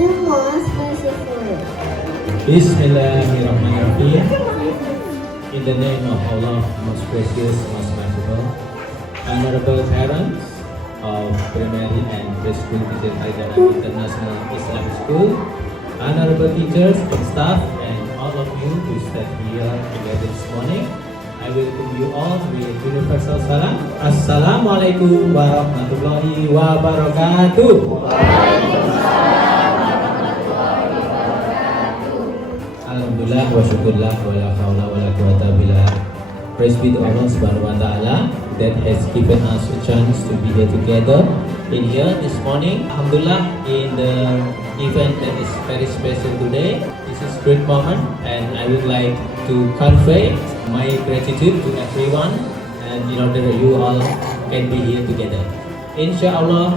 the most merciful. Bismillahirrohmanirrohiim. In the name of Allah, most gracious, most merciful. Honorable parents of primary and preschool teacher Chalidana International Islamic School, honorable teachers and staff, and all of you who stand here together this morning, I welcome you all with universal salam. Assalamu'alaikum warahmatullahi wabarakatuh. Alhamdulillah wa syukurlah wa la hawla wa la quwwata billah. Praise be to Allah subhanahu wa ta'ala that has given us a chance to be here together in here this morning. Alhamdulillah, in the event that is very special today. This is a great moment and I would like to convey my gratitude to everyone and in order that you all can be here together. InshaAllah,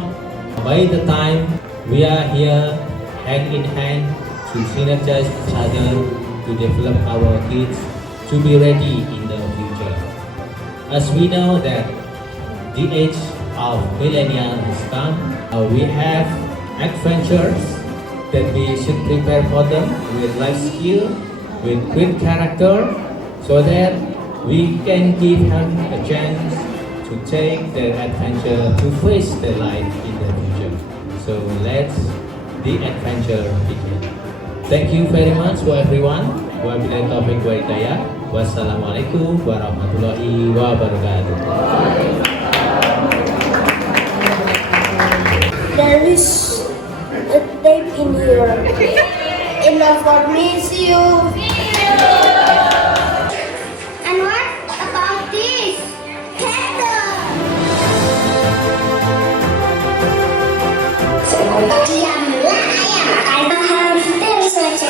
by the time we are here hand in hand to synergize each other to develop our kids to be ready in the future. As we know that the age of millennial has come, we have adventures that we should prepare for them with life skill, with great character, so that we can give them a chance to take their adventure to face their life in the future. So let's the adventure begin. Thank you very much for everyone. Wabillahi taufiq wa hidayah. Wassalamualaikum warahmatullahi wabarakatuh. There is a tape in here. Enough for me. See you. And what about this? Diamlah yang akan menghafal saja.